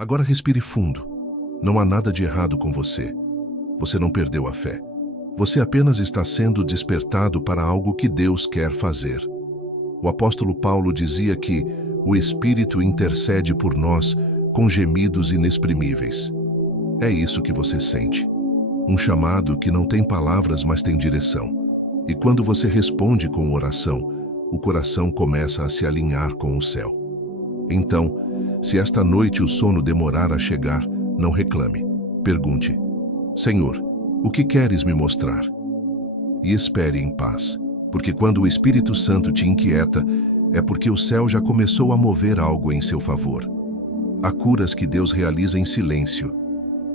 Agora respire fundo. Não há nada de errado com você. Você não perdeu a fé. Você apenas está sendo despertado para algo que Deus quer fazer. O apóstolo Paulo dizia que o Espírito intercede por nós com gemidos inexprimíveis. É isso que você sente. Um chamado que não tem palavras, mas tem direção. E quando você responde com oração, o coração começa a se alinhar com o céu. Então, se esta noite o sono demorar a chegar, não reclame. Pergunte: Senhor, o que queres me mostrar? E espere em paz, porque quando o Espírito Santo te inquieta, é porque o céu já começou a mover algo em seu favor. Há curas que Deus realiza em silêncio.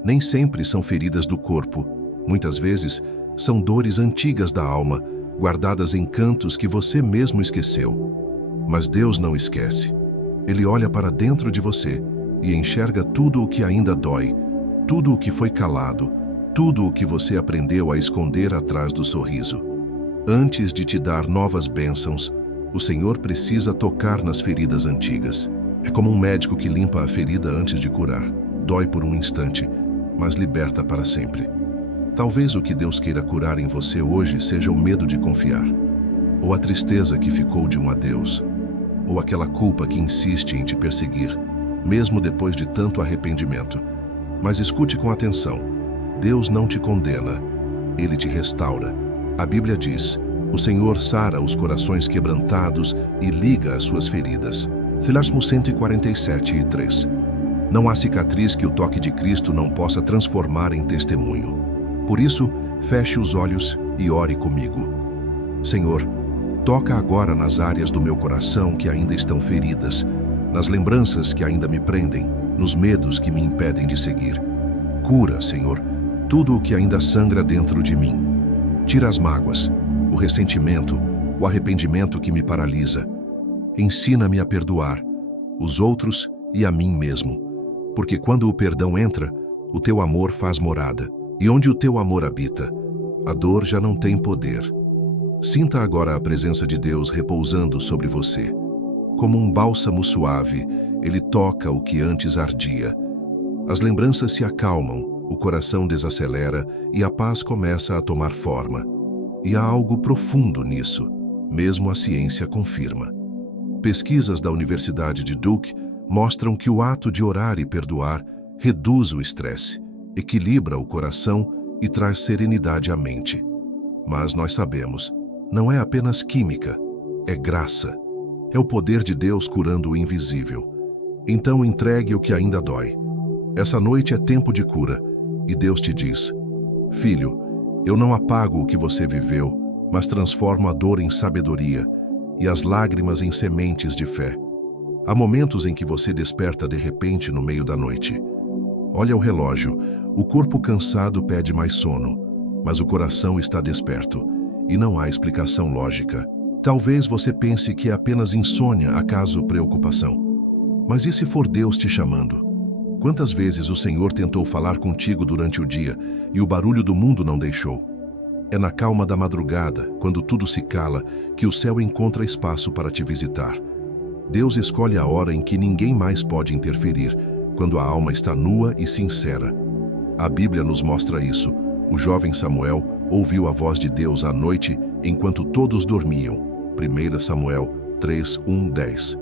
Nem sempre são feridas do corpo. Muitas vezes, são dores antigas da alma, guardadas em cantos que você mesmo esqueceu. Mas Deus não esquece. Ele olha para dentro de você e enxerga tudo o que ainda dói, tudo o que foi calado, tudo o que você aprendeu a esconder atrás do sorriso. Antes de te dar novas bênçãos, o Senhor precisa tocar nas feridas antigas. É como um médico que limpa a ferida antes de curar. Dói por um instante, mas liberta para sempre. Talvez o que Deus queira curar em você hoje seja o medo de confiar, ou a tristeza que ficou de um adeus, ou aquela culpa que insiste em te perseguir, mesmo depois de tanto arrependimento. Mas escute com atenção. Deus não te condena, Ele te restaura. A Bíblia diz: o Senhor sara os corações quebrantados e liga as suas feridas. Salmo 147:3. Não há cicatriz que o toque de Cristo não possa transformar em testemunho. Por isso, feche os olhos e ore comigo. Senhor, toca agora nas áreas do meu coração que ainda estão feridas, nas lembranças que ainda me prendem, nos medos que me impedem de seguir. Cura, Senhor, tudo o que ainda sangra dentro de mim. Tira as mágoas, o ressentimento, o arrependimento que me paralisa. Ensina-me a perdoar os outros e a mim mesmo, porque quando o perdão entra, o teu amor faz morada, e onde o teu amor habita, a dor já não tem poder. Sinta agora a presença de Deus repousando sobre você. Como um bálsamo suave, Ele toca o que antes ardia. As lembranças se acalmam, o coração desacelera e a paz começa a tomar forma. E há algo profundo nisso, mesmo a ciência confirma. Pesquisas da Universidade de Duke mostram que o ato de orar e perdoar reduz o estresse, equilibra o coração e traz serenidade à mente. Mas nós sabemos, não é apenas química, é graça. É o poder de Deus curando o invisível. Então entregue o que ainda dói. Essa noite é tempo de cura, e Deus te diz: Filho, eu não apago o que você viveu, mas transformo a dor em sabedoria e as lágrimas em sementes de fé. Há momentos em que você desperta de repente no meio da noite. Olha o relógio, o corpo cansado pede mais sono, mas o coração está desperto, e não há explicação lógica. Talvez você pense que é apenas insônia, acaso preocupação. Mas e se for Deus te chamando? Quantas vezes o Senhor tentou falar contigo durante o dia e o barulho do mundo não deixou? É na calma da madrugada, quando tudo se cala, que o céu encontra espaço para te visitar. Deus escolhe a hora em que ninguém mais pode interferir, quando a alma está nua e sincera. A Bíblia nos mostra isso. O jovem Samuel ouviu a voz de Deus à noite enquanto todos dormiam. 1 Samuel 3:10.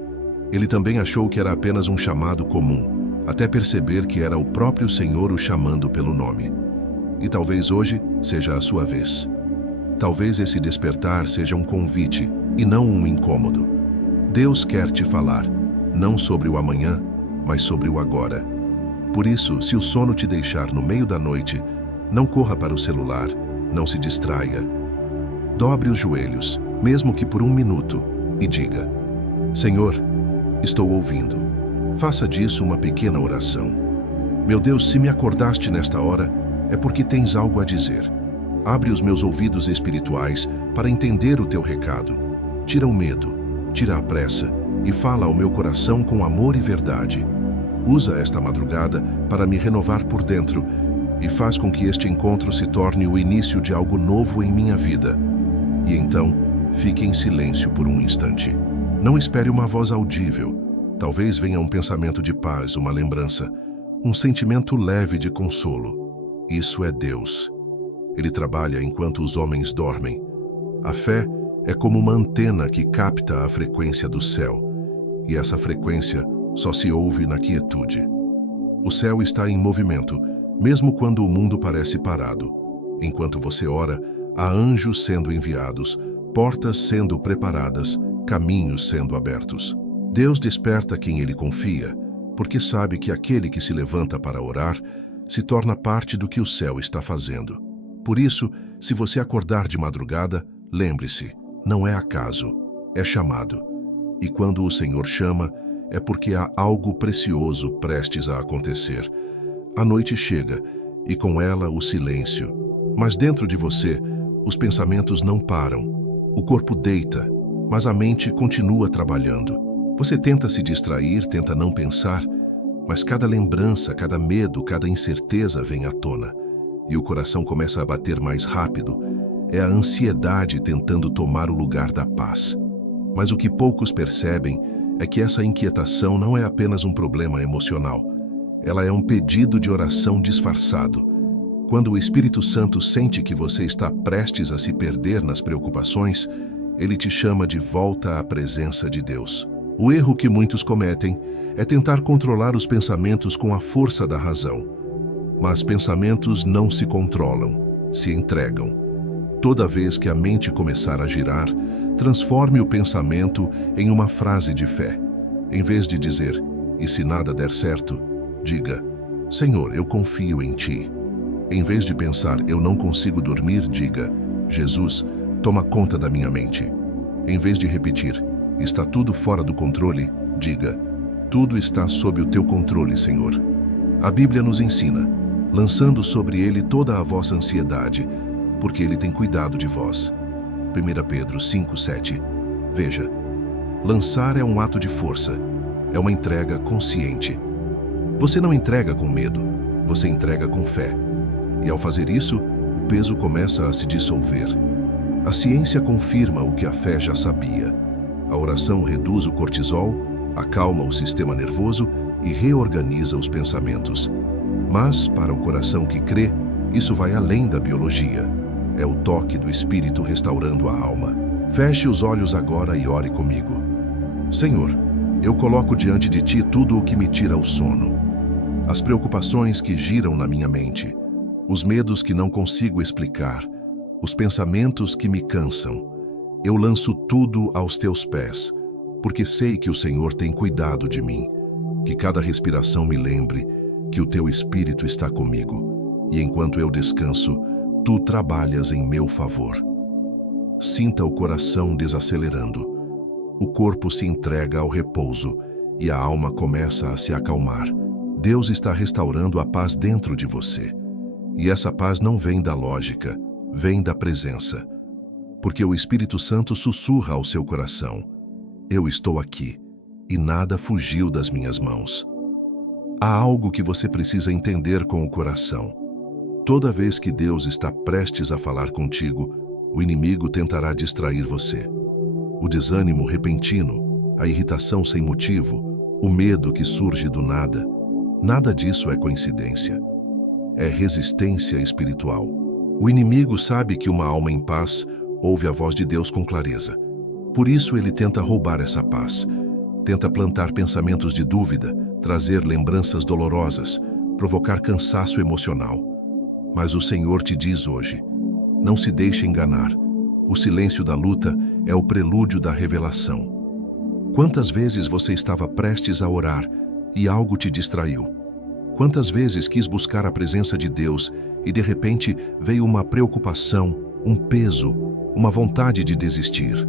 Ele também achou que era apenas um chamado comum, até perceber que era o próprio Senhor o chamando pelo nome. E talvez hoje seja a sua vez. Talvez esse despertar seja um convite e não um incômodo. Deus quer te falar, não sobre o amanhã, mas sobre o agora. Por isso, se o sono te deixar no meio da noite, não corra para o celular, não se distraia. Dobre os joelhos, mesmo que por 1 minuto, e diga: Senhor, estou ouvindo. Faça disso uma pequena oração. Meu Deus, se me acordaste nesta hora, é porque tens algo a dizer. Abre os meus ouvidos espirituais para entender o teu recado. Tira o medo, tira a pressa e fala ao meu coração com amor e verdade. Usa esta madrugada para me renovar por dentro e faz com que este encontro se torne o início de algo novo em minha vida. E então, fique em silêncio por um instante. Não espere uma voz audível. Talvez venha um pensamento de paz, uma lembrança, um sentimento leve de consolo. Isso é Deus. Ele trabalha enquanto os homens dormem. A fé é como uma antena que capta a frequência do céu, e essa frequência só se ouve na quietude. O céu está em movimento, mesmo quando o mundo parece parado. Enquanto você ora, há anjos sendo enviados, portas sendo preparadas, caminhos sendo abertos. Deus desperta quem ele confia, porque sabe que aquele que se levanta para orar se torna parte do que o céu está fazendo. Por isso, se você acordar de madrugada, lembre-se, não é acaso, é chamado. E quando o Senhor chama, é porque há algo precioso prestes a acontecer. A noite chega, e com ela o silêncio. Mas dentro de você, os pensamentos não param. O corpo deita, mas a mente continua trabalhando. Você tenta se distrair, tenta não pensar, mas cada lembrança, cada medo, cada incerteza vem à tona. E o coração começa a bater mais rápido. É a ansiedade tentando tomar o lugar da paz. Mas o que poucos percebem é que essa inquietação não é apenas um problema emocional. Ela é um pedido de oração disfarçado. Quando o Espírito Santo sente que você está prestes a se perder nas preocupações, ele te chama de volta à presença de Deus. O erro que muitos cometem é tentar controlar os pensamentos com a força da razão. Mas pensamentos não se controlam, se entregam. Toda vez que a mente começar a girar, transforme o pensamento em uma frase de fé. Em vez de dizer, e se nada der certo, diga, Senhor, eu confio em Ti. Em vez de pensar, eu não consigo dormir, diga, Jesus, toma conta da minha mente. Em vez de repetir, está tudo fora do controle, diga, tudo está sob o Teu controle, Senhor. A Bíblia nos ensina, lançando sobre Ele toda a vossa ansiedade, porque Ele tem cuidado de vós. 1 Pedro 5:7. Veja, lançar é um ato de força, é uma entrega consciente. Você não entrega com medo, você entrega com fé. E ao fazer isso, o peso começa a se dissolver. A ciência confirma o que a fé já sabia. A oração reduz o cortisol, acalma o sistema nervoso e reorganiza os pensamentos. Mas, para o coração que crê, isso vai além da biologia. É o toque do Espírito restaurando a alma. Feche os olhos agora e ore comigo. Senhor, eu coloco diante de Ti tudo o que me tira o sono. As preocupações que giram na minha mente, os medos que não consigo explicar, os pensamentos que me cansam. Eu lanço tudo aos Teus pés, porque sei que o Senhor tem cuidado de mim. Que cada respiração me lembre que o Teu Espírito está comigo. E enquanto eu descanso, Tu trabalhas em meu favor. Sinta o coração desacelerando. O corpo se entrega ao repouso e a alma começa a se acalmar. Deus está restaurando a paz dentro de você. E essa paz não vem da lógica, vem da presença. Porque o Espírito Santo sussurra ao seu coração: eu estou aqui, e nada fugiu das minhas mãos. Há algo que você precisa entender com o coração. Toda vez que Deus está prestes a falar contigo, o inimigo tentará distrair você. O desânimo repentino, a irritação sem motivo, o medo que surge do nada, nada disso é coincidência. É resistência espiritual. O inimigo sabe que uma alma em paz ouve a voz de Deus com clareza. Por isso ele tenta roubar essa paz. Tenta plantar pensamentos de dúvida, trazer lembranças dolorosas, provocar cansaço emocional. Mas o Senhor te diz hoje, não se deixe enganar. O silêncio da luta é o prelúdio da revelação. Quantas vezes você estava prestes a orar e algo te distraiu? Quantas vezes quis buscar a presença de Deus e de repente veio uma preocupação, um peso, uma vontade de desistir?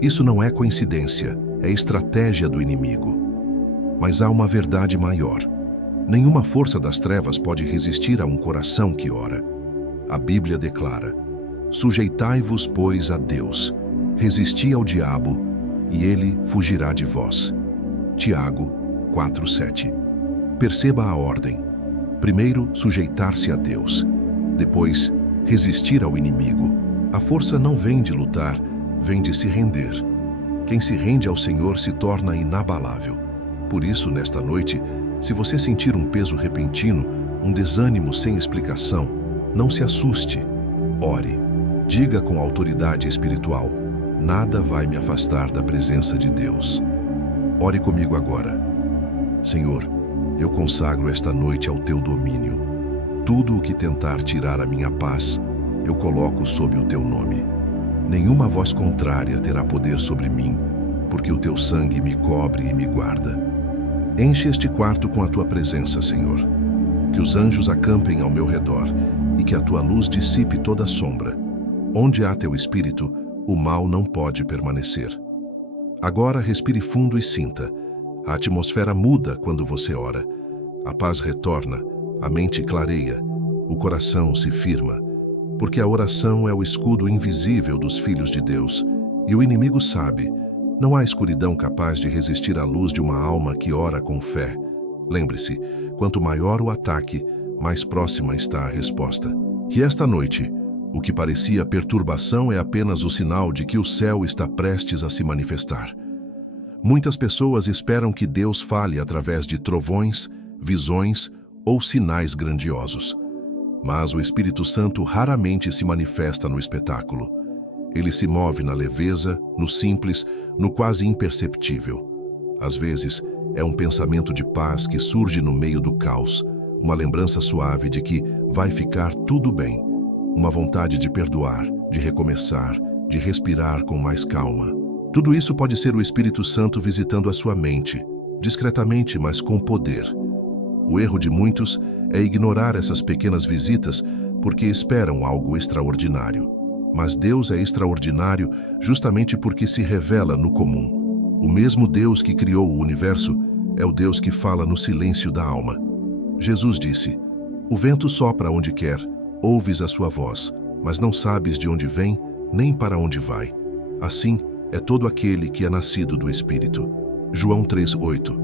Isso não é coincidência, é estratégia do inimigo. Mas há uma verdade maior. Nenhuma força das trevas pode resistir a um coração que ora. A Bíblia declara: sujeitai-vos, pois, a Deus, resisti ao diabo, e ele fugirá de vós. Tiago 4:7. Perceba a ordem. Primeiro, sujeitar-se a Deus. Depois, resistir ao inimigo. A força não vem de lutar, vem de se render. Quem se rende ao Senhor se torna inabalável. Por isso, nesta noite, Se você sentir um peso repentino, um desânimo sem explicação, não se assuste. Ore. Diga com autoridade espiritual: nada vai me afastar da presença de Deus. Ore comigo agora. Senhor, eu consagro esta noite ao teu domínio. Tudo o que tentar tirar a minha paz, eu coloco sob o teu nome. Nenhuma voz contrária terá poder sobre mim, porque o teu sangue me cobre e me guarda. Enche este quarto com a tua presença, Senhor. Que os anjos acampem ao meu redor e que a tua luz dissipe toda sombra. Onde há teu espírito, o mal não pode permanecer. Agora respire fundo e sinta. A atmosfera muda quando você ora. A paz retorna, a mente clareia, o coração se firma, porque a oração é o escudo invisível dos filhos de Deus, e o inimigo sabe, não há escuridão capaz de resistir à luz de uma alma que ora com fé. Lembre-se, quanto maior o ataque, mais próxima está a resposta. E esta noite, o que parecia perturbação é apenas o sinal de que o céu está prestes a se manifestar. Muitas pessoas esperam que Deus fale através de trovões, visões ou sinais grandiosos. Mas o Espírito Santo raramente se manifesta no espetáculo. Ele se move na leveza, no simples, no quase imperceptível. Às vezes, é um pensamento de paz que surge no meio do caos, uma lembrança suave de que vai ficar tudo bem, uma vontade de perdoar, de recomeçar, de respirar com mais calma. Tudo isso pode ser o Espírito Santo visitando a sua mente, discretamente, mas com poder. O erro de muitos é ignorar essas pequenas visitas porque esperam algo extraordinário. Mas Deus é extraordinário justamente porque se revela no comum. O mesmo Deus que criou o universo é o Deus que fala no silêncio da alma. Jesus disse: "O vento sopra onde quer, ouves a sua voz, mas não sabes de onde vem, nem para onde vai. Assim é todo aquele que é nascido do Espírito." João 3:8.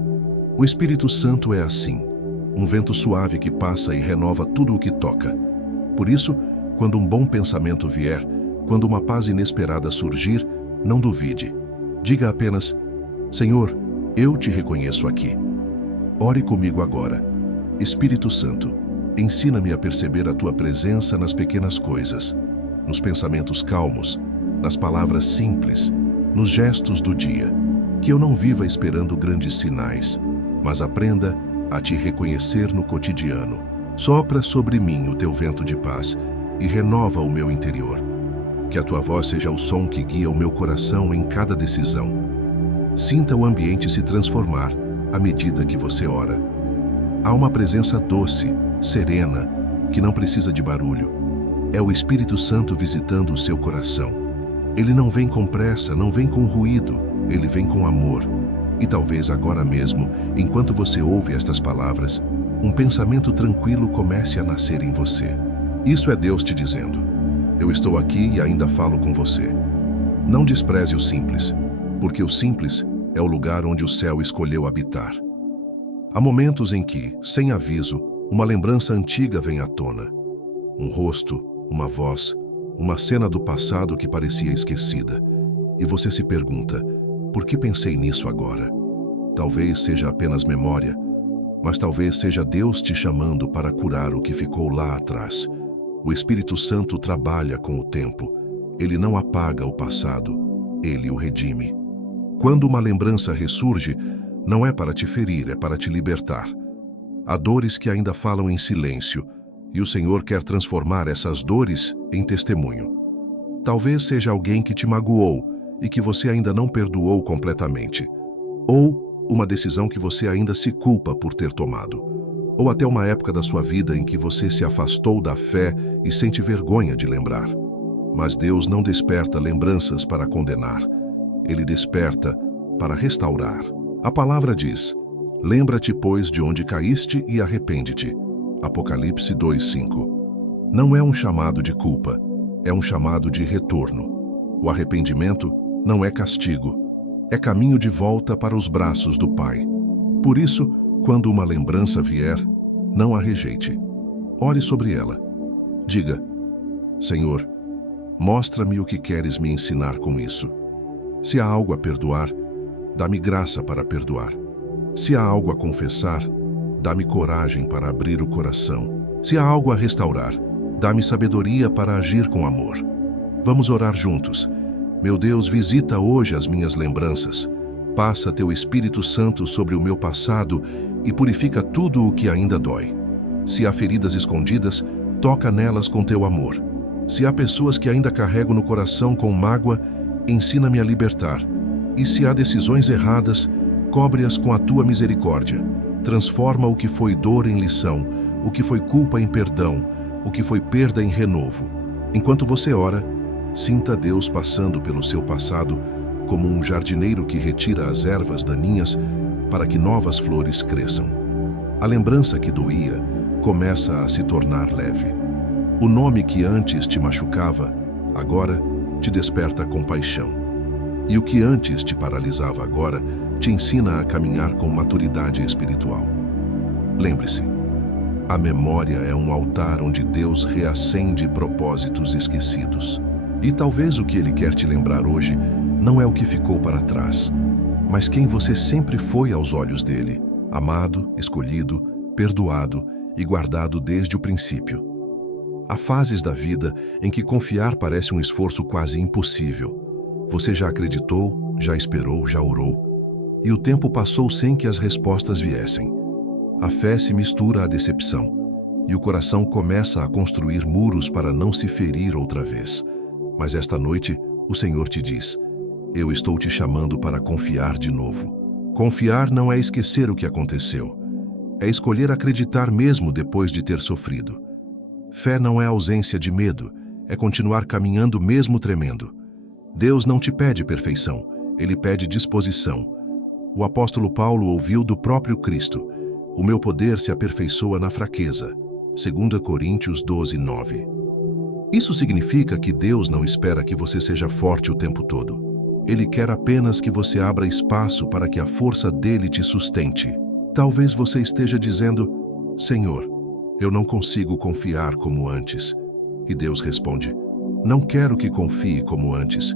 O Espírito Santo é assim, um vento suave que passa e renova tudo o que toca. Por isso, quando um bom pensamento vier, quando uma paz inesperada surgir, não duvide. Diga apenas: "Senhor, eu te reconheço aqui." Ore comigo agora. Espírito Santo, ensina-me a perceber a tua presença nas pequenas coisas, nos pensamentos calmos, nas palavras simples, nos gestos do dia. Que eu não viva esperando grandes sinais, mas aprenda a te reconhecer no cotidiano. Sopra sobre mim o teu vento de paz e renova o meu interior. Que a tua voz seja o som que guia o meu coração em cada decisão. Sinta o ambiente se transformar à medida que você ora. Há uma presença doce, serena, que não precisa de barulho. É o Espírito Santo visitando o seu coração. Ele não vem com pressa, não vem com ruído, ele vem com amor. E talvez agora mesmo, enquanto você ouve estas palavras, um pensamento tranquilo comece a nascer em você. Isso é Deus te dizendo: "Eu estou aqui e ainda falo com você." Não despreze o simples, porque o simples é o lugar onde o céu escolheu habitar. Há momentos em que, sem aviso, uma lembrança antiga vem à tona. Um rosto, uma voz, uma cena do passado que parecia esquecida. E você se pergunta: por que pensei nisso agora? Talvez seja apenas memória, mas talvez seja Deus te chamando para curar o que ficou lá atrás. O Espírito Santo trabalha com o tempo. Ele não apaga o passado, ele o redime. Quando uma lembrança ressurge, não é para te ferir, é para te libertar. Há dores que ainda falam em silêncio, e o Senhor quer transformar essas dores em testemunho. Talvez seja alguém que te magoou e que você ainda não perdoou completamente. Ou uma decisão que você ainda se culpa por ter tomado. Ou até uma época da sua vida em que você se afastou da fé e sente vergonha de lembrar. Mas Deus não desperta lembranças para condenar. Ele desperta para restaurar. A palavra diz: "Lembra-te, pois, de onde caíste e arrepende-te." Apocalipse 2:5. Não é um chamado de culpa, é um chamado de retorno. O arrependimento não é castigo, é caminho de volta para os braços do Pai. Por isso, quando uma lembrança vier, não a rejeite. Ore sobre ela. Diga: "Senhor, mostra-me o que queres me ensinar com isso. Se há algo a perdoar, dá-me graça para perdoar. Se há algo a confessar, dá-me coragem para abrir o coração. Se há algo a restaurar, dá-me sabedoria para agir com amor. Vamos orar juntos. Meu Deus, visita hoje as minhas lembranças. Passa teu Espírito Santo sobre o meu passado e purifica tudo o que ainda dói. Se há feridas escondidas, toca nelas com teu amor. Se há pessoas que ainda carrego no coração com mágoa, ensina-me a libertar. E se há decisões erradas, cobre-as com a tua misericórdia. Transforma o que foi dor em lição, o que foi culpa em perdão, o que foi perda em renovo. Enquanto você ora, sinta Deus passando pelo seu passado como um jardineiro que retira as ervas daninhas para que novas flores cresçam. A lembrança que doía começa a se tornar leve. O nome que antes te machucava, agora te desperta compaixão. E o que antes te paralisava agora te ensina a caminhar com maturidade espiritual. Lembre-se, a memória é um altar onde Deus reacende propósitos esquecidos. E talvez o que Ele quer te lembrar hoje não é o que ficou para trás, mas quem você sempre foi aos olhos dele, amado, escolhido, perdoado e guardado desde o princípio. Há fases da vida em que confiar parece um esforço quase impossível. Você já acreditou, já esperou, já orou, e o tempo passou sem que as respostas viessem. A fé se mistura à decepção, e o coração começa a construir muros para não se ferir outra vez. Mas esta noite, o Senhor te diz: eu estou te chamando para confiar de novo. Confiar não é esquecer o que aconteceu. É escolher acreditar mesmo depois de ter sofrido. Fé não é ausência de medo, é continuar caminhando mesmo tremendo. Deus não te pede perfeição, Ele pede disposição. O apóstolo Paulo ouviu do próprio Cristo: o meu poder se aperfeiçoa na fraqueza. 2 Coríntios 12, 9. Isso significa que Deus não espera que você seja forte o tempo todo. Ele quer apenas que você abra espaço para que a força dele te sustente. Talvez você esteja dizendo: Senhor, eu não consigo confiar como antes. E Deus responde: não quero que confie como antes.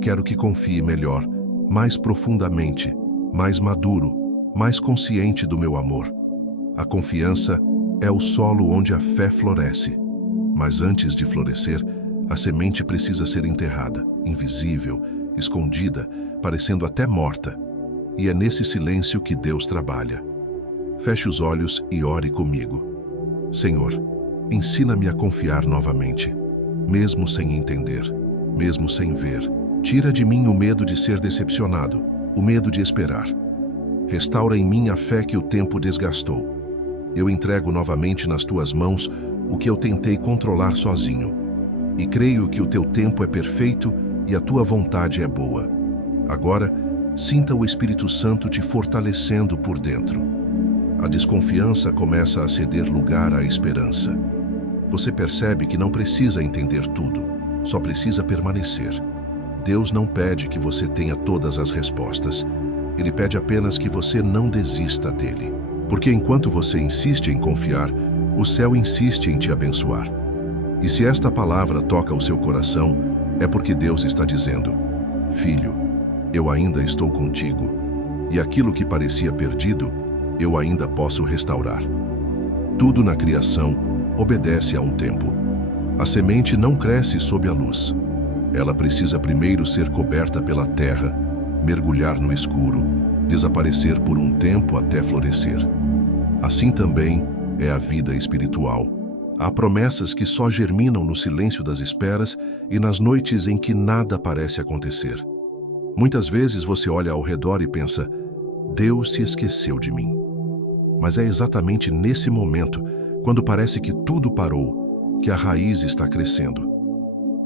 Quero que confie melhor, mais profundamente, mais maduro, mais consciente do meu amor. A confiança é o solo onde a fé floresce. Mas antes de florescer, a semente precisa ser enterrada, invisível, escondida, parecendo até morta. E é nesse silêncio que Deus trabalha. Feche os olhos e ore comigo. Senhor, ensina-me a confiar novamente, mesmo sem entender, mesmo sem ver. Tira de mim o medo de ser decepcionado, o medo de esperar. Restaura em mim a fé que o tempo desgastou. Eu entrego novamente nas tuas mãos o que eu tentei controlar sozinho. E creio que o teu tempo é perfeito e a tua vontade é boa. Agora, sinta o Espírito Santo te fortalecendo por dentro. A desconfiança começa a ceder lugar à esperança. Você percebe que não precisa entender tudo, só precisa permanecer. Deus não pede que você tenha todas as respostas. Ele pede apenas que você não desista dele. Porque enquanto você insiste em confiar, o céu insiste em te abençoar. E se esta palavra toca o seu coração, é porque Deus está dizendo: filho, eu ainda estou contigo, e aquilo que parecia perdido, eu ainda posso restaurar. Tudo na criação obedece a um tempo. A semente não cresce sob a luz. Ela precisa primeiro ser coberta pela terra, mergulhar no escuro, desaparecer por um tempo até florescer. Assim também é a vida espiritual. Há promessas que só germinam no silêncio das esperas e nas noites em que nada parece acontecer. Muitas vezes você olha ao redor e pensa: Deus se esqueceu de mim. Mas é exatamente nesse momento, quando parece que tudo parou, que a raiz está crescendo.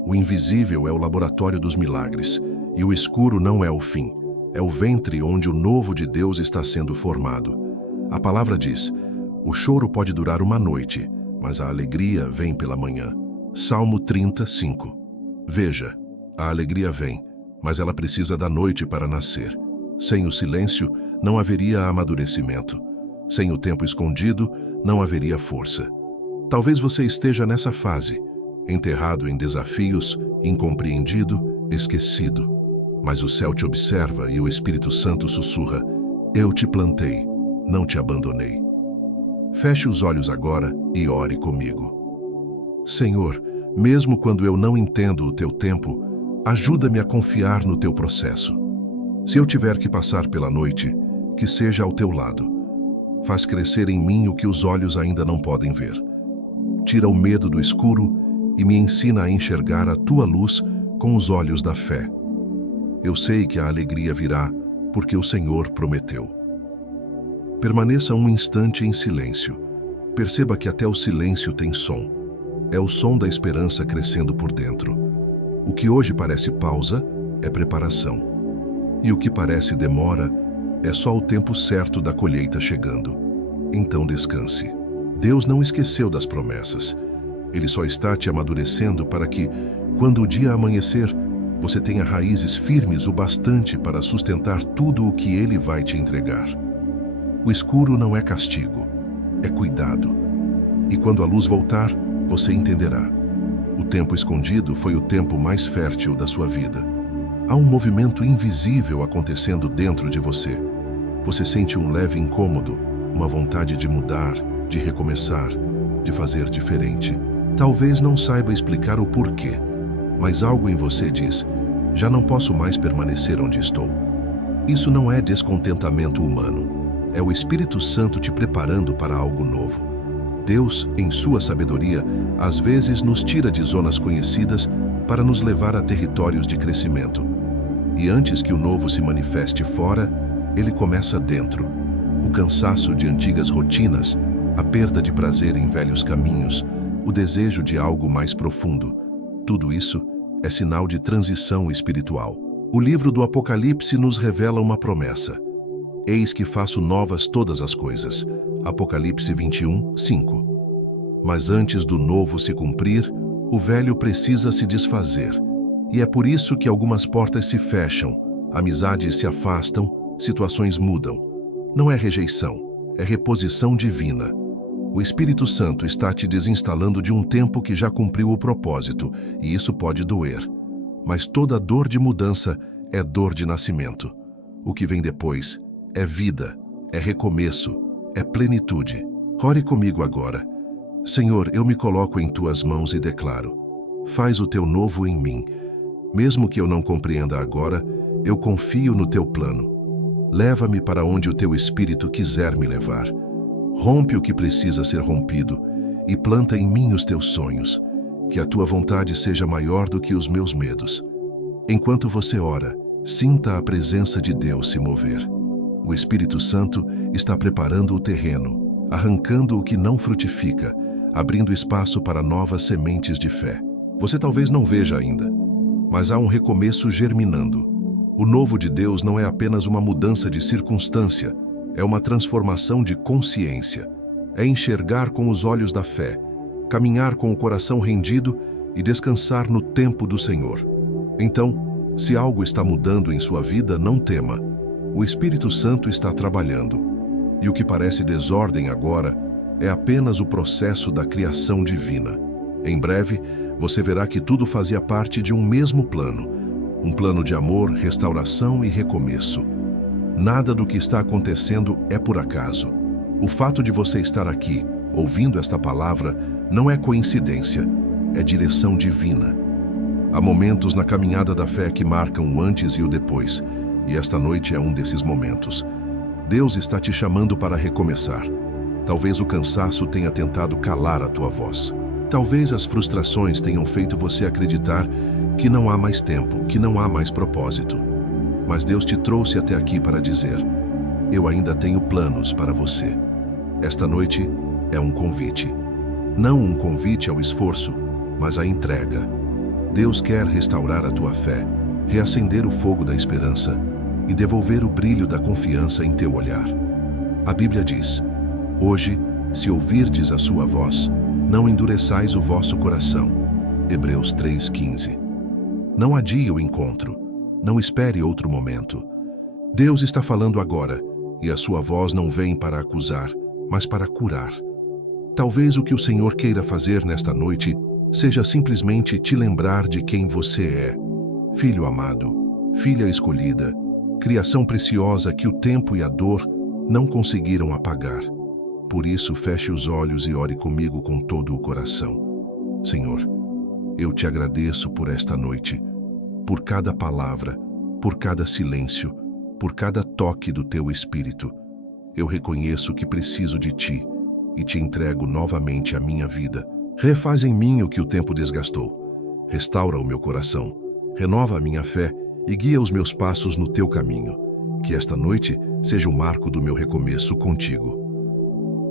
O invisível é o laboratório dos milagres, e o escuro não é o fim, é o ventre onde o novo de Deus está sendo formado. A palavra diz: o choro pode durar uma noite, mas a alegria vem pela manhã. Salmo 35. Veja, a alegria vem, mas ela precisa da noite para nascer. Sem o silêncio, não haveria amadurecimento. Sem o tempo escondido, não haveria força. Talvez você esteja nessa fase, enterrado em desafios, incompreendido, esquecido. Mas o céu te observa e o Espírito Santo sussurra: eu te plantei, não te abandonei. Feche os olhos agora e ore comigo. Senhor, mesmo quando eu não entendo o teu tempo, ajuda-me a confiar no teu processo. Se eu tiver que passar pela noite, que seja ao teu lado. Faz crescer em mim o que os olhos ainda não podem ver. Tira o medo do escuro e me ensina a enxergar a tua luz com os olhos da fé. Eu sei que a alegria virá, porque o Senhor prometeu. Permaneça um instante em silêncio. Perceba que até o silêncio tem som. É o som da esperança crescendo por dentro. O que hoje parece pausa é preparação. E o que parece demora é só o tempo certo da colheita chegando. Então descanse. Deus não esqueceu das promessas. Ele só está te amadurecendo para que, quando o dia amanhecer, você tenha raízes firmes o bastante para sustentar tudo o que Ele vai te entregar. O escuro não é castigo, é cuidado. E quando a luz voltar, você entenderá. O tempo escondido foi o tempo mais fértil da sua vida. Há um movimento invisível acontecendo dentro de você. Você sente um leve incômodo, uma vontade de mudar, de recomeçar, de fazer diferente. Talvez não saiba explicar o porquê, mas algo em você diz: já não posso mais permanecer onde estou. Isso não é descontentamento humano, é o Espírito Santo te preparando para algo novo. Deus, em sua sabedoria, às vezes nos tira de zonas conhecidas para nos levar a territórios de crescimento. E antes que o novo se manifeste fora, ele começa dentro. O cansaço de antigas rotinas, a perda de prazer em velhos caminhos, o desejo de algo mais profundo. Tudo isso é sinal de transição espiritual. O livro do Apocalipse nos revela uma promessa. Eis que faço novas todas as coisas. Apocalipse 21, 5. Mas antes do novo se cumprir, o velho precisa se desfazer. E é por isso que algumas portas se fecham, amizades se afastam, situações mudam. Não é rejeição, é reposição divina. O Espírito Santo está te desinstalando de um tempo que já cumpriu o propósito, e isso pode doer. Mas toda dor de mudança é dor de nascimento. O que vem depois é vida, é recomeço, é plenitude. Ore comigo agora. Senhor, eu me coloco em tuas mãos e declaro: faz o teu novo em mim. Mesmo que eu não compreenda agora, eu confio no teu plano. Leva-me para onde o teu Espírito quiser me levar. Rompe o que precisa ser rompido e planta em mim os teus sonhos. Que a tua vontade seja maior do que os meus medos. Enquanto você ora, sinta a presença de Deus se mover. O Espírito Santo está preparando o terreno, arrancando o que não frutifica, abrindo espaço para novas sementes de fé. Você talvez não veja ainda, mas há um recomeço germinando. O novo de Deus não é apenas uma mudança de circunstância, é uma transformação de consciência. É enxergar com os olhos da fé, caminhar com o coração rendido e descansar no tempo do Senhor. Então, se algo está mudando em sua vida, não tema. O Espírito Santo está trabalhando. E o que parece desordem agora é apenas o processo da criação divina. Em breve, você verá que tudo fazia parte de um mesmo plano. Um plano de amor, restauração e recomeço. Nada do que está acontecendo é por acaso. O fato de você estar aqui, ouvindo esta palavra, não é coincidência, é direção divina. Há momentos na caminhada da fé que marcam o antes e o depois, e esta noite é um desses momentos. Deus está te chamando para recomeçar. Talvez o cansaço tenha tentado calar a tua voz. Talvez as frustrações tenham feito você acreditar que não há mais tempo, que não há mais propósito. Mas Deus te trouxe até aqui para dizer: eu ainda tenho planos para você. Esta noite é um convite. Não um convite ao esforço, mas à entrega. Deus quer restaurar a tua fé, reacender o fogo da esperança e devolver o brilho da confiança em teu olhar. A Bíblia diz: hoje, se ouvirdes a sua voz, não endureçais o vosso coração. Hebreus 3:15. Não adie o encontro. Não espere outro momento. Deus está falando agora, e a sua voz não vem para acusar, mas para curar. Talvez o que o Senhor queira fazer nesta noite seja simplesmente te lembrar de quem você é. Filho amado, filha escolhida, criação preciosa que o tempo e a dor não conseguiram apagar. Por isso, feche os olhos e ore comigo com todo o coração. Senhor, eu te agradeço por esta noite, por cada palavra, por cada silêncio, por cada toque do teu Espírito. Eu reconheço que preciso de ti e te entrego novamente a minha vida. Refaz em mim o que o tempo desgastou. Restaura o meu coração, renova a minha fé e guia os meus passos no teu caminho. Que esta noite seja o marco do meu recomeço contigo.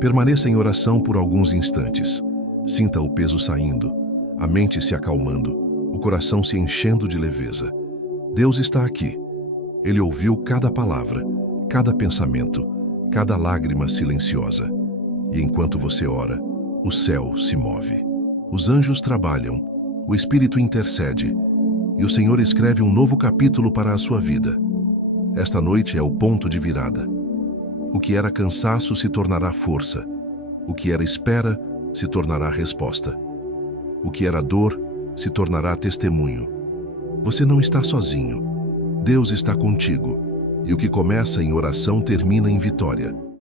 Permaneça em oração por alguns instantes. Sinta o peso saindo, a mente se acalmando, o coração se enchendo de leveza. Deus está aqui. Ele ouviu cada palavra, cada pensamento, cada lágrima silenciosa. E enquanto você ora, o céu se move. Os anjos trabalham, o Espírito intercede, e o Senhor escreve um novo capítulo para a sua vida. Esta noite é o ponto de virada. O que era cansaço se tornará força. O que era espera se tornará resposta. O que era dor se tornará testemunho. Você não está sozinho. Deus está contigo. E o que começa em oração termina em vitória.